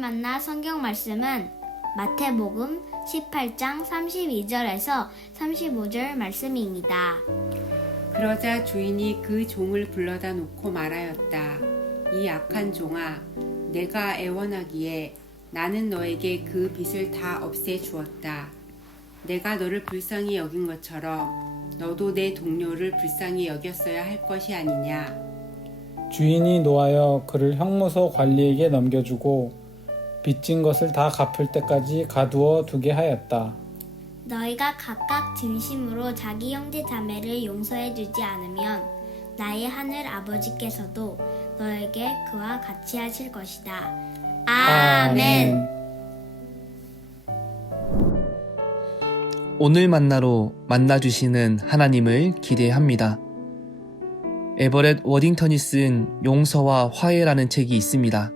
만나 성경 말씀은 마태복음 18장 32절에서 35절 말씀입니다. 그러자 주인이 그 종을 불러다 놓고 말하였다. 이 악한 종아, 내가 애원하기에 나는 너에게 그 빚을 다 없애주었다. 내가 너를 불쌍히 여긴 것처럼 너도 내 동료를 불쌍히 여겼어야 할 것이 아니냐. 주인이 노하여 그를 형무소 관리에게 넘겨주고 빚진 것을 다 갚을 때까지 가두어 두게 하였다. 너희가 각각 진심으로 자기 형제 자매를 용서해 주지 않으면 나의 하늘 아버지께서도 너에게 그와 같이 하실 것이다. 아멘. 오늘 만나로 만나주시는 하나님을 기대합니다. 에버렛 워딩턴이 쓴 용서와 화해라는 책이 있습니다.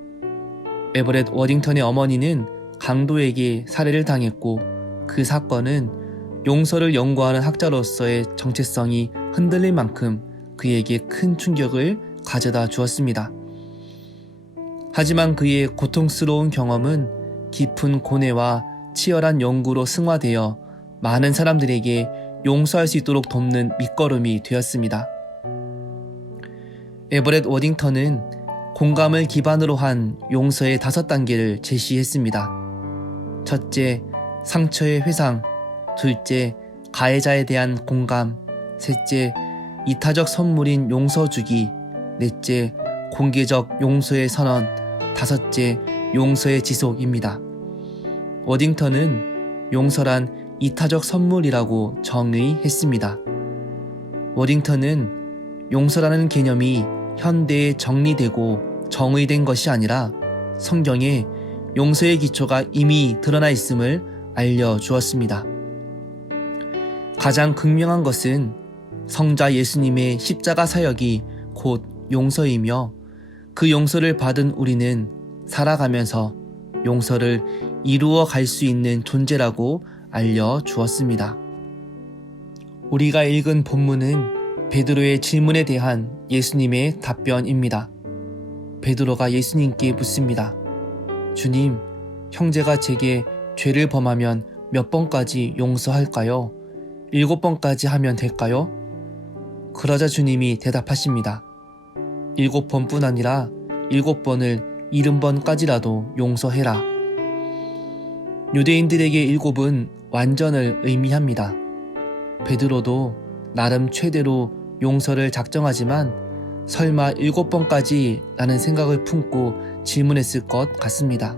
에버렛 워딩턴의 어머니는 강도에게 살해를 당했고 그 사건은 용서를 연구하는 학자로서의 정체성이 흔들릴 만큼 그에게 큰 충격을 가져다 주었습니다. 하지만 그의 고통스러운 경험은 깊은 고뇌와 치열한 연구로 승화되어 많은 사람들에게 용서할 수 있도록 돕는 밑거름이 되었습니다. 에버렛 워딩턴은 공감을 기반으로 한 용서의 5단계를 제시했습니다. 첫째, 상처의 회상. 둘째, 가해자에 대한 공감. 셋째, 이타적 선물인 용서 주기. 넷째, 공개적 용서의 선언. 다섯째, 용서의 지속입니다. 워딩턴은 용서란 이타적 선물이라고 정의했습니다. 워딩턴은 용서라는 개념이 현대에 정리되고 정의된 것이 아니라 성경에 용서의 기초가 이미 드러나 있음을 알려주었습니다. 가장 극명한 것은 성자 예수님의 십자가 사역이 곧 용서이며 그 용서를 받은 우리는 살아가면서 용서를 이루어 갈 수 있는 존재라고 알려주었습니다. 우리가 읽은 본문은 베드로의 질문에 대한 예수님의 답변입니다. 베드로가 예수님께 묻습니다. 주님, 형제가 제게 죄를 범하면 몇 번까지 용서할까요? 7번까지 하면 될까요? 그러자 주님이 대답하십니다. 7번뿐 아니라 7번을 70번까지라도 용서해라. 유대인들에게 7은 완전을 의미합니다. 베드로도 나름 최대로 용서를 작정하지만 설마 7번까지 라는 생각을 품고 질문했을 것 같습니다.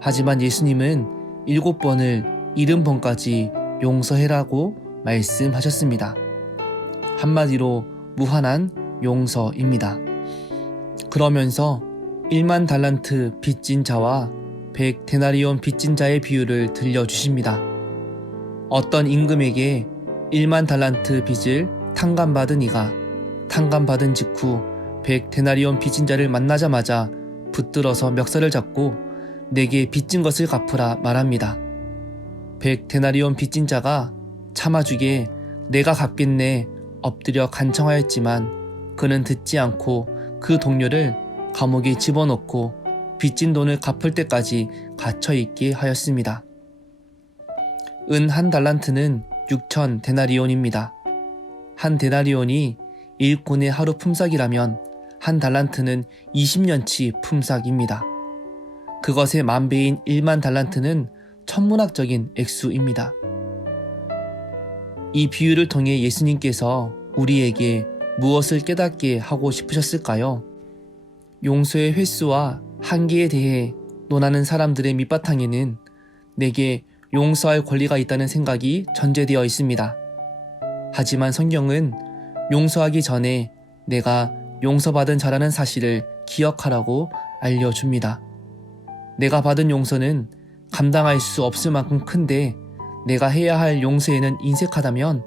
하지만 예수님은 7번을 70번까지 용서해라고 말씀하셨습니다. 한마디로 무한한 용서입니다. 그러면서 1만 달란트 빚진 자와 100데나리온 빚진 자의 비유를 들려주십니다. 어떤 임금에게 1만 달란트 빚을 탕감받은 이가 탕감받은 직후 100데나리온 빚진 자를 만나자마자 붙들어서 멱살을 잡고 내게 빚진 것을 갚으라 말합니다. 100데나리온 빚진 자가 참아주게 내가 갚겠네 엎드려 간청하였지만 그는 듣지 않고 그 동료를 감옥에 집어넣고 빚진 돈을 갚을 때까지 갇혀있게 하였습니다. 은 한 달란트는 6천 데나리온입니다. 한 데나리온이 일꾼의 하루 품삯이라면 한 달란트는 20년치 품삯입니다. 그것의 만배인 1만 달란트는 천문학적인 액수입니다. 이 비유를 통해 예수님께서 우리에게 무엇을 깨닫게 하고 싶으셨을까요? 용서의 횟수와 한계에 대해 논하는 사람들의 밑바탕에는 내게 용서할 권리가 있다는 생각이 전제되어 있습니다. 하지만 성경은 용서하기 전에 내가 용서받은 자라는 사실을 기억하라고 알려줍니다. 내가 받은 용서는 감당할 수 없을 만큼 큰데 내가 해야 할 용서에는 인색하다면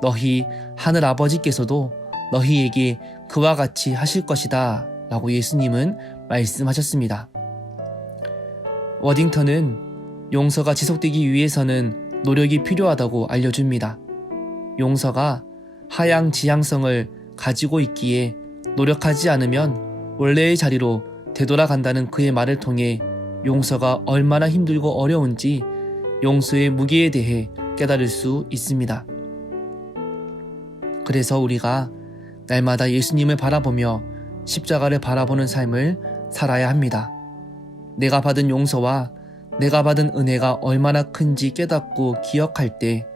너희 하늘 아버지께서도 너희에게 그와 같이 하실 것이다 라고 예수님은 말씀하셨습니다. 워딩턴은 용서가 지속되기 위해서는 노력이 필요하다고 알려줍니다. 용서가 하향 지향성을 가지고 있기에 노력하지 않으면 원래의 자리로 되돌아간다는 그의 말을 통해 용서가 얼마나 힘들고 어려운지 용서의 무게에 대해 깨달을 수 있습니다. 그래서 우리가 날마다 예수님을 바라보며 십자가를 바라보는 삶을 살아야 합니다. 내가 받은 용서와 내가 받은 은혜가 얼마나 큰지 깨닫고 기억할 때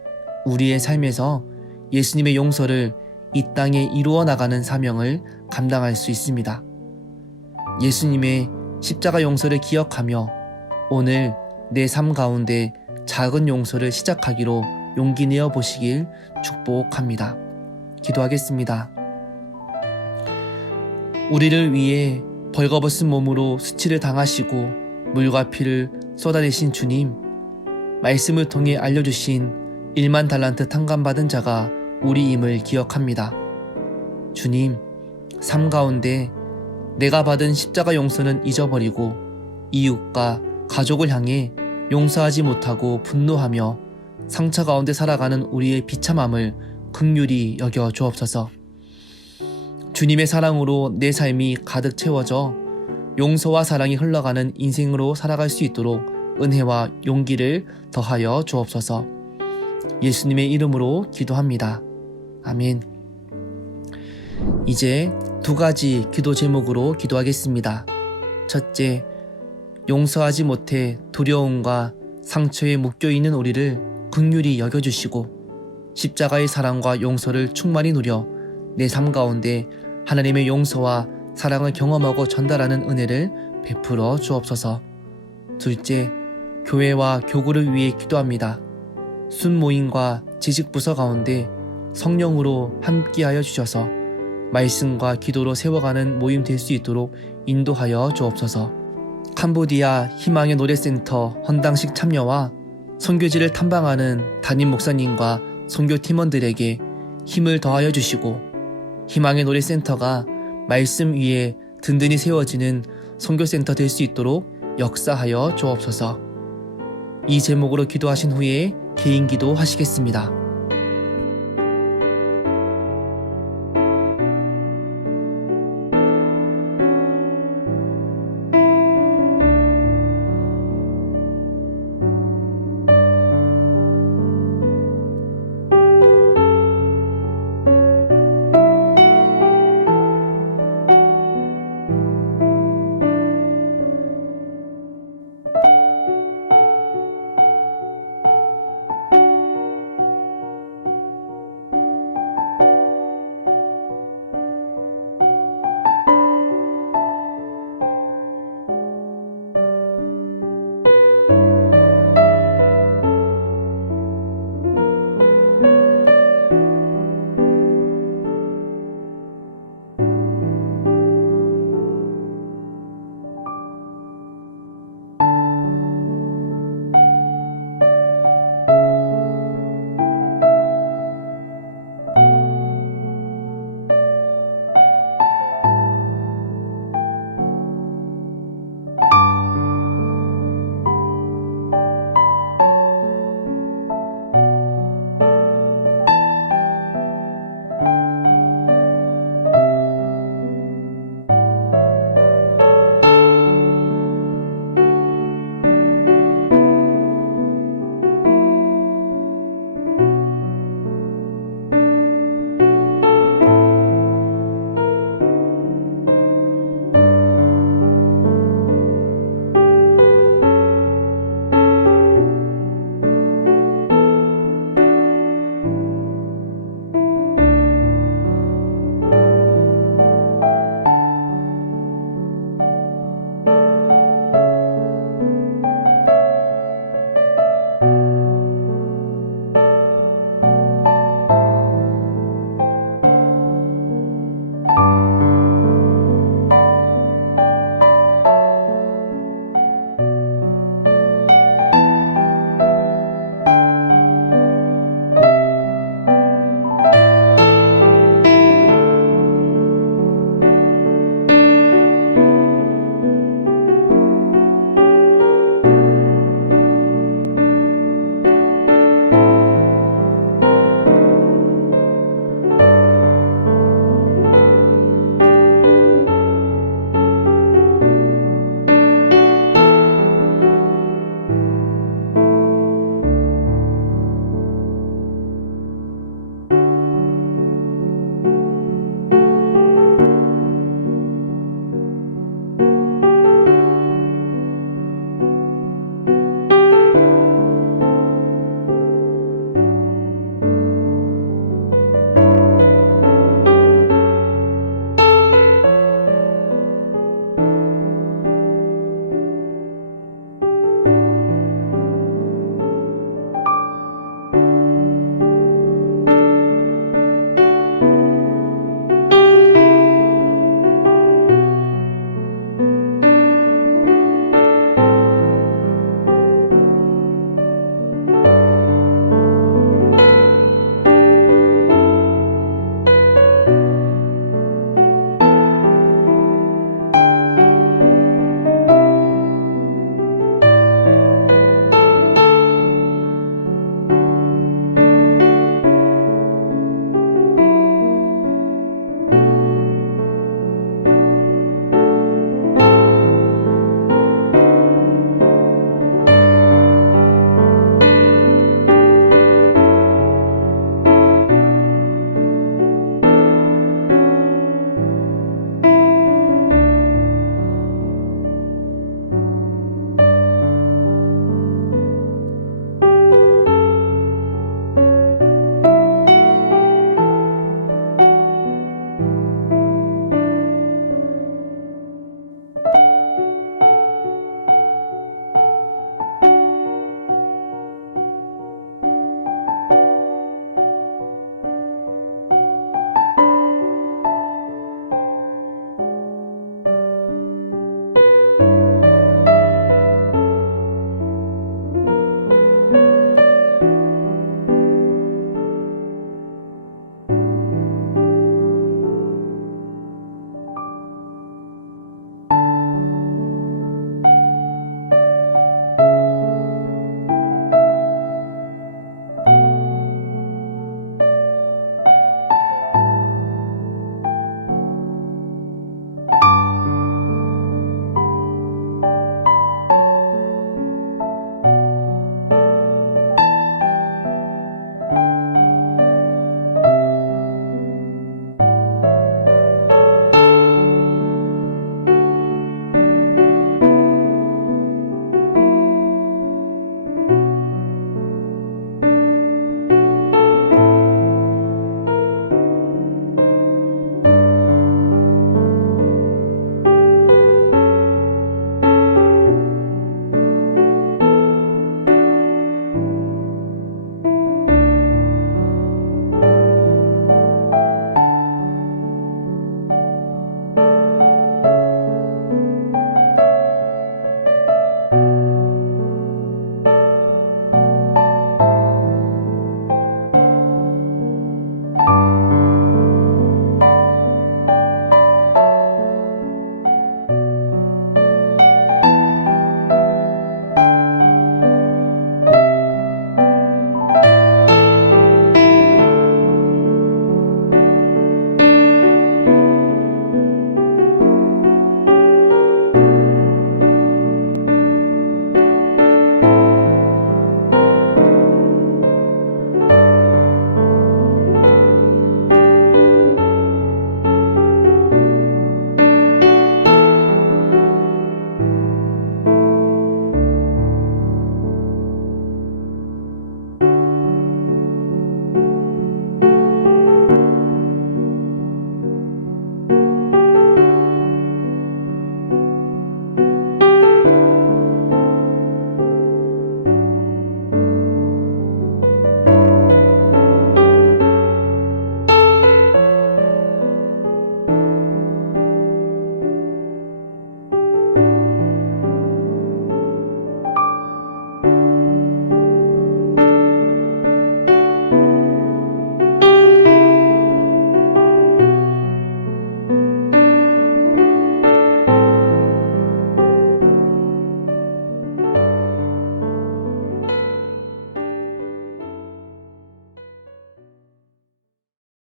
우리의 삶에서 예수님의 용서를 이 땅에 이루어 나가는 사명을 감당할 수 있습니다. 예수님의 십자가 용서를 기억하며 오늘 내 삶 가운데 작은 용서를 시작하기로 용기 내어 보시길 축복합니다. 기도하겠습니다. 우리를 위해 벌거벗은 몸으로 수치를 당하시고 물과 피를 쏟아내신 주님, 말씀을 통해 알려주신 1만 달란트 탕감받은 자가 우리임을 기억합니다. 주님, 삶 가운데 내가 받은 십자가 용서는 잊어버리고 이웃과 가족을 향해 용서하지 못하고 분노하며 상처 가운데 살아가는 우리의 비참함을 긍휼히 여겨 주옵소서. 주님의 사랑으로 내 삶이 가득 채워져 용서와 사랑이 흘러가는 인생으로 살아갈 수 있도록 은혜와 용기를 더하여 주옵소서. 예수님의 이름으로 기도합니다. 아멘. 이제 2가지 기도 제목으로 기도하겠습니다. 첫째, 용서하지 못해 두려움과 상처에 묶여있는 우리를 긍휼히 여겨주시고 십자가의 사랑과 용서를 충만히 누려 내 삶 가운데 하나님의 용서와 사랑을 경험하고 전달하는 은혜를 베풀어 주옵소서. 둘째, 교회와 교구를 위해 기도합니다. 순모임과 지식부서 가운데 성령으로 함께하여 주셔서 말씀과 기도로 세워가는 모임 될 수 있도록 인도하여 주옵소서. 캄보디아 희망의 노래센터 헌당식 참여와 선교지를 탐방하는 담임 목사님과 선교 팀원들에게 힘을 더하여 주시고 희망의 노래센터가 말씀 위에 든든히 세워지는 선교센터 될 수 있도록 역사하여 주옵소서. 이 제목으로 기도하신 후에 개인 기도 하시겠습니다.